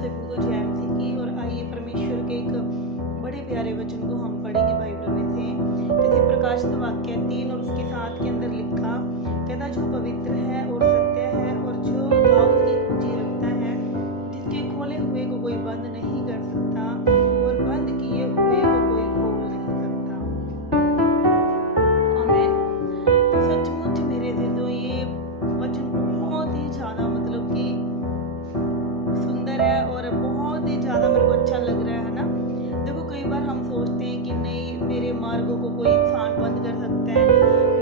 सभी को जय मसीह की। और आइए परमेश्वर के एक बड़े प्यारे वचन को हम पढ़ेंगे बाइबल में से, जैसे प्रकाशित वाक्य 3 और उसके 7 के अंदर लिखा, कहता जो पवित्र है और सत्य है और जो दाऊद की कुंजी रखता है, जिसके खोले हुए को कोई बंद नहीं कर सकता और बंद किए हुए को कोई खोल नहीं सकता। आमीन। तो सचमुच मेरे अजीजों, ये वचन बहुत ही ज्यादा मतलब कि सुंदर है और बहुत ही ज्यादा मेरे को अच्छा लग रहा है ना। देखो, कई बार हम सोचते हैं कि नहीं, मेरे मार्गों को कोई इंसान बंद कर सकता है,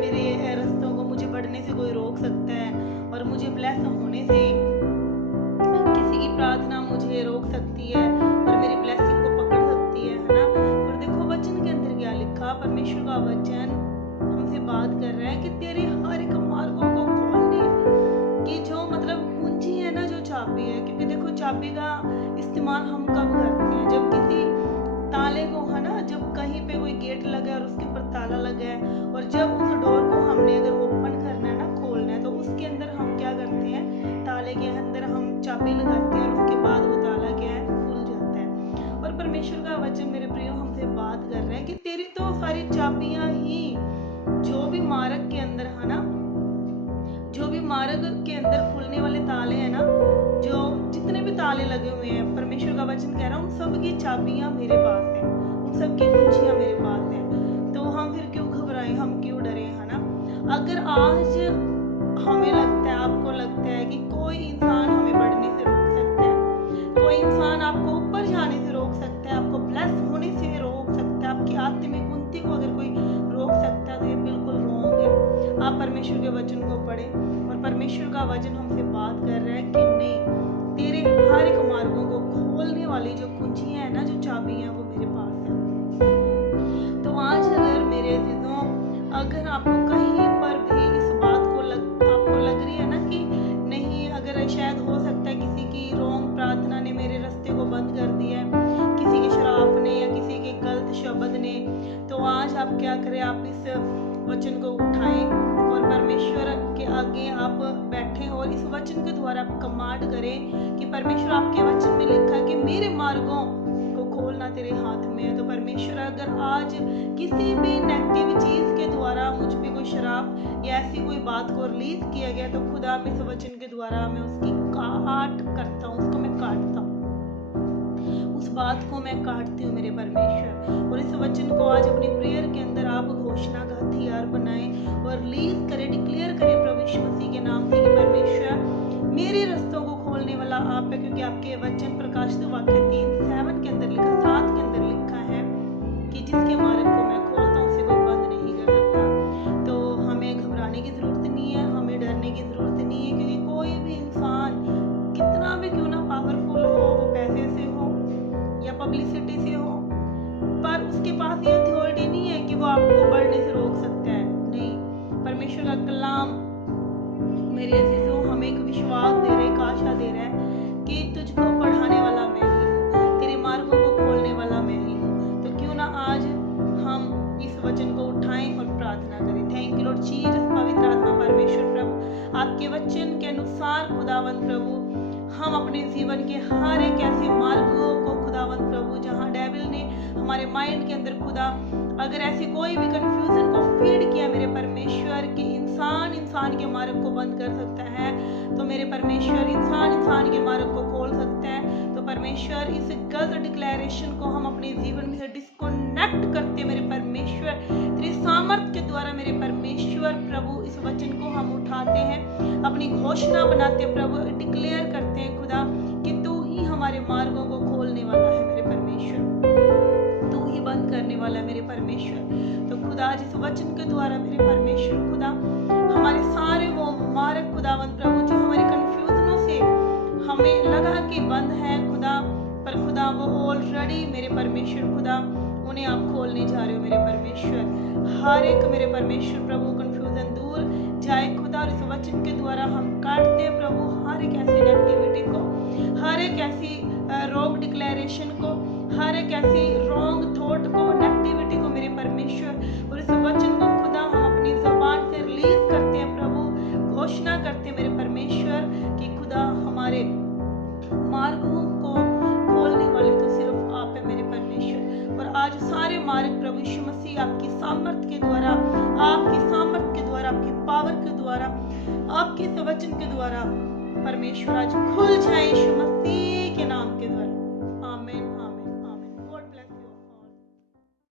मेरे रास्तों को मुझे बढ़ने से कोई रोक सकता है और मुझे ब्लेस होने से किसी की प्रार्थना मुझे रोक सकती है और मेरी ब्लेसिंग को पकड़ सकती है ना। और देखो वचन के अंदर क्या लिखा, परमेश्वर का वचन हमसे बात कर रहा है कि तेरे हर एक मार्गों को खोलने की जो मतलब कुंजी है ना, जो चाबी है। क्योंकि देखो, चाबी का इस्तेमाल हम कब करते हैं, जब किसी ताले को है ना, जब कहीं पे कोई गेट लगा है और उसके ऊपर ताला लगा है और जब उस डोर को हमने अगर ओपन करना है ना, खोलना है, तो उसके अंदर हम क्या करते हैं, ताले के अंदर हम चाबी लगाते हैं और उसके बाद वो ताला क्या है, खुल जाता है। और परमेश्वर का वचन मेरे प्रियो हमसे बात कर रहा है कि तेरी तो सारी चाबियां ही जो भी मार्ग के अंदर है ना, जो भी मार्ग के अंदर खुलने वाले ताले हैं ना, जो जितने भी ताले लगे हुए हैं, परमेश्वर का वचन कह रहा है उन सब की चाबियां मेरे पास हैं, उन सब की कुंजियां मेरे पास हैं। तो हम फिर क्यों घबराएं, हम क्यों डरे, है ना। अगर आज हमें लगता है, आपको लगता है कि कोई इंसान हमें बढ़ने से रोक सकता है, कोई इंसान आपको ऊपर जाने से रोक सकता है, आपको ब्लेस होने से रोक सकता है, आपकी आत्मिक उन्नति को अगर कोई रोक सकता है, तो ये बिल्कुल रॉन्ग है। आप परमेश्वर के वचन को पढ़ें और परमेश्वर का वचन हमसे बात कर रहा है कि नहीं, तेरे हर एक मार्गों को खोलने वाली जो कुंजियां है ना, जो चाबियां हैं, वो मेरे पास है। तो आज अगर मेरे अजीजों, अगर आपको कहीं पर भी इस बात को आपको लग रही है ना कि नहीं, अगर शायद हो सकता है किसी की रॉन्ग प्रार्थना ने मेरे रास्ते को बंद कर दिया है, किसी के शराब ने या किसी के गलत शब्द ने, तो आज आप क्या करें, आप इस वचन को उठाएं और परमेश्वर के आगे आप बैठें और इस वचन के द्वारा आप कमांड करें कि परमेश्वर, आपके वचन में लिखा है कि मेरे मार्गों को खोलना तेरे हाथ में है। तो परमेश्वर, अगर आज किसी भी नेगेटिव चीज के द्वारा मुझ पे कोई शराब या ऐसी कोई बात को रिलीज किया गया, तो खुदा मैं इस वचन के द्वारा मैं उसकी काट करता हूँ, उसको मैं काटता हूँ, उस बात को मैं काटती हूँ मेरे परमेश्वर। और इस वचन को आज अपनी प्रेयर के अंदर आप घोषणा का हथियार बनाएं और रिलीज करें, डिक्लेयर करें प्रभु यीशु मसीह के नाम से कि परमेश्वर, मेरे रास्तों को खोलने वाला आप है। क्योंकि आपके वचन प्रकाशित वाक्य 3:7 के अंदर लिखा, 7 के अंदर लिखा है कि जिसके मार्ग को मैं खोलता हूँ उसे कोई बंद नहीं कर सकता। तो हमें घबराने की जरूरत नहीं है, हमें डरने की जरूरत नहीं है, क्योंकि कोई भी इंसान कितना भी क्यों ना पावरफुल हो, वो पैसे से हो या पब्लिसिटी से हो, पर उसके पास ये अथॉरिटी नहीं है कि वो आपको बढ़ने से रोक सकता है। नहीं, परमेश्वर का कलाम मेरे अजीजों हमें एक विश्वास दे रहा है, एक आशा दे रहा है कि तुझको बढ़ाने वाला मैं ही हूँ, तेरे मार्गों को खोलने वाला मैं ही हूँ। तो क्यों ना आज हम इस वचन को उठाएं और प्रार्थना करें। Thank you Lord Jesus. पवित्र आत्मा परमेश्वर प्रभु, आपके वचन के अनुसार खुदावंद प्रभु, हम अपने जीवन के हर एक ऐसे मार्गों को खुदावंद प्रभु, जहाँ डेविल ने हमारे माइंड के अंदर खुदा अगर ऐसी कोई भी कंफ्यूजन को फीड किया मेरे परमेश्वर, कि इंसान के मार्ग को बंद कर सकता है, तो मेरे परमेश्वर इंसान के मार्ग को खोल सकता है। तो परमेश्वर, इस गलत डिक्लेरेशन को हम अपने जीवन में से डिस्कनेक्ट करते हैं मेरे परमेश्वर, तेरे सामर्थ के द्वारा मेरे परमेश्वर प्रभु, इस वचन को हम उठाते हैं, अपनी घोषणा बनाते हैं प्रभु, डिक्लेयर करते हैं खुदा कि तू ही हमारे मार्गों को खोलने वाला है मेरे परमेश्वर, तू ही बंद करने वाला है मेरे परमेश्वर। तो खुदा, जिस वचन के द्वारा मेरे परमेश्वर खुदा, हमारे सारे वो मार्ग खुदावंद प्रभु जो हमारे कंफ्यूजनों से हमें लगा कि बंद है खुदा, पर खुदा वो ऑलरेडी मेरे परमेश्वर खुदा उन्हें आप खोलने जा रहे हो मेरे परमेश्वर। हर एक मेरे परमेश्वर प्रभु कंफ्यूजन दूर जाए खुदा, और इस वचन के द्वारा हम काटते हैं प्रभु हर एक ऐसी नेगेटिविटी को, हर एक ऐसी रॉन्ग डिक्लेरेशन को, हर एक ऐसी रॉन्ग थॉट को, नेगेटिविटी को मेरे परमेश्वर। और इस वचन को खुदा हम अपनी ज़बान से रिलीज करते हैं प्रभु, घोषणा करते हैं मेरे परमेश्वर कि खुदा हमारे मार्गों को आज सारे मार्ग प्रभु यीशु मसीह आपकी सामर्थ के द्वारा, आपकी सामर्थ के द्वारा, आपकी पावर के द्वारा, आपके वचन के द्वारा परमेश्वर आज खुल जाए